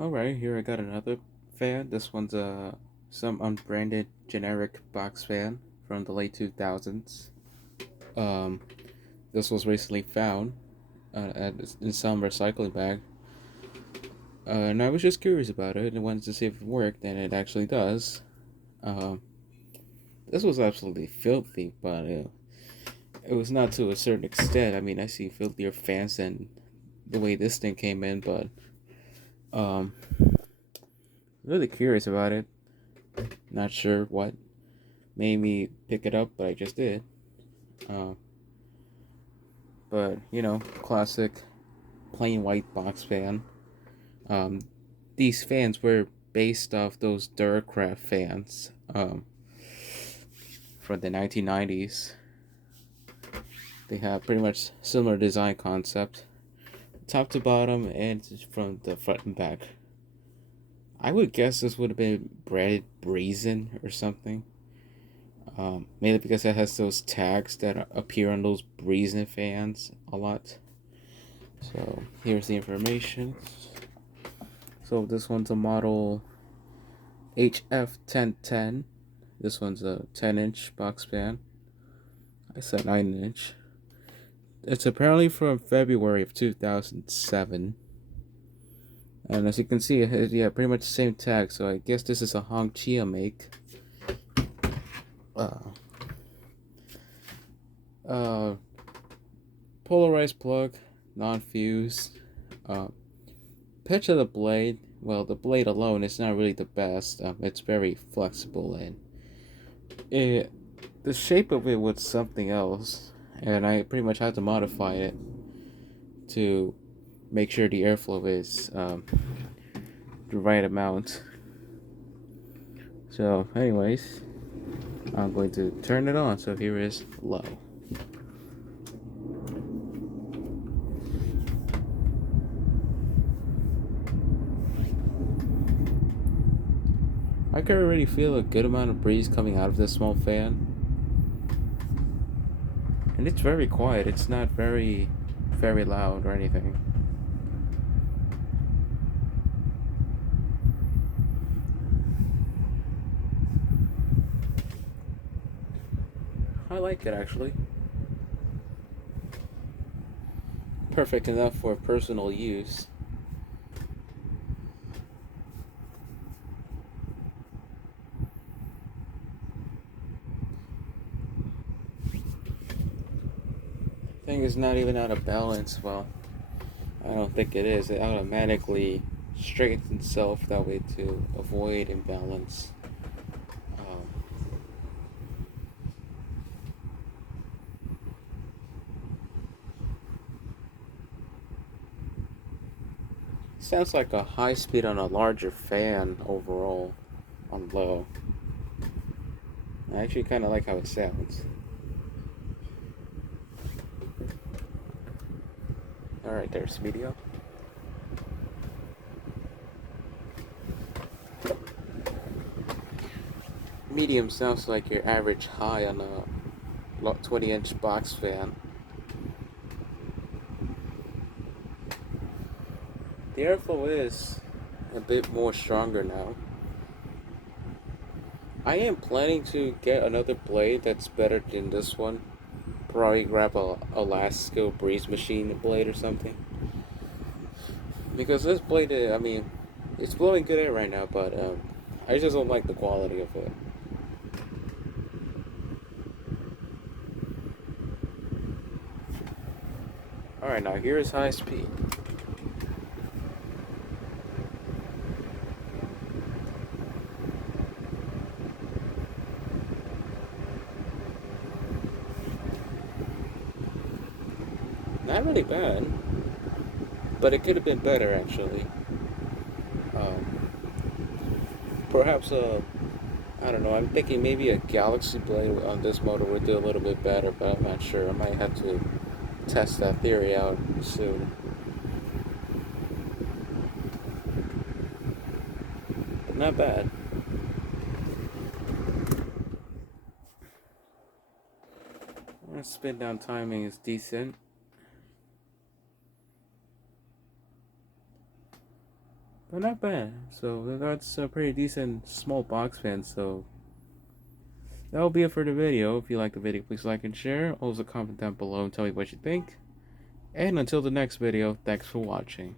Alright, here I got another fan. This one's some unbranded generic box fan from the late 2000s. Um, this was recently found in some recycling bag. And I was just curious about it and wanted to see if it worked, and it actually does. Um, this was absolutely filthy, but it was not to a certain extent. I mean, I see filthier fans than the way this thing came in, but um, really curious about it. Not sure what made me pick it up, but I just did. Uh, but classic plain white box fan. Um, these fans were based off those Duracraft fans from the 1990s. They have pretty much similar design concept, top to bottom, and from the front and back. I would guess this would have been branded Brazen or something. Mainly because it has those tags that appear on those Brazen fans a lot. So here's the information. So this one's a model HF-1010. This one's a 10-inch box fan. I said 9-inch. It's apparently from February of 2007. And as you can see, it has, pretty much the same tag. So I guess this is a Hongqia make. Uh, uh, Polarized plug, non-fused. Pitch of the blade. Well, the blade alone is not really the best. It's very flexible, and it the shape of it was something else, and I pretty much had to modify it to make sure the airflow is the right amount. So, anyways, I'm going to turn it on. So here is low. I can already feel a good amount of breeze coming out of this small fan. And it's very quiet. It's not very loud or anything. I like it actually. Perfect enough for personal use. Thing is not even out of balance. Well, I don't think it is. It automatically straightens itself that way to avoid imbalance. Um, Sounds like a high speed on a larger fan overall on low. I actually kind of like how it sounds. Alright, there's video. Medium sounds like your average high on a 20-inch box fan. The airflow is a bit more stronger now. I am planning to get another blade that's better than this one. Probably grab a last skill breeze machine blade or something. Because this blade, I mean, it's blowing good air right now, but I just don't like the quality of it. Alright, now here is high speed. Not really bad, but it could have been better actually. Um, Perhaps I don't know. I'm thinking maybe a Galaxy blade on this motor would do a little bit better, but I'm not sure. I might have to test that theory out soon. But not bad. Spin down timing is decent. but not bad. So that's a pretty decent small box fan. So that'll be it for the video. If you like the video, please like and share. Also comment down below and tell me what you think. And until the next video, thanks for watching.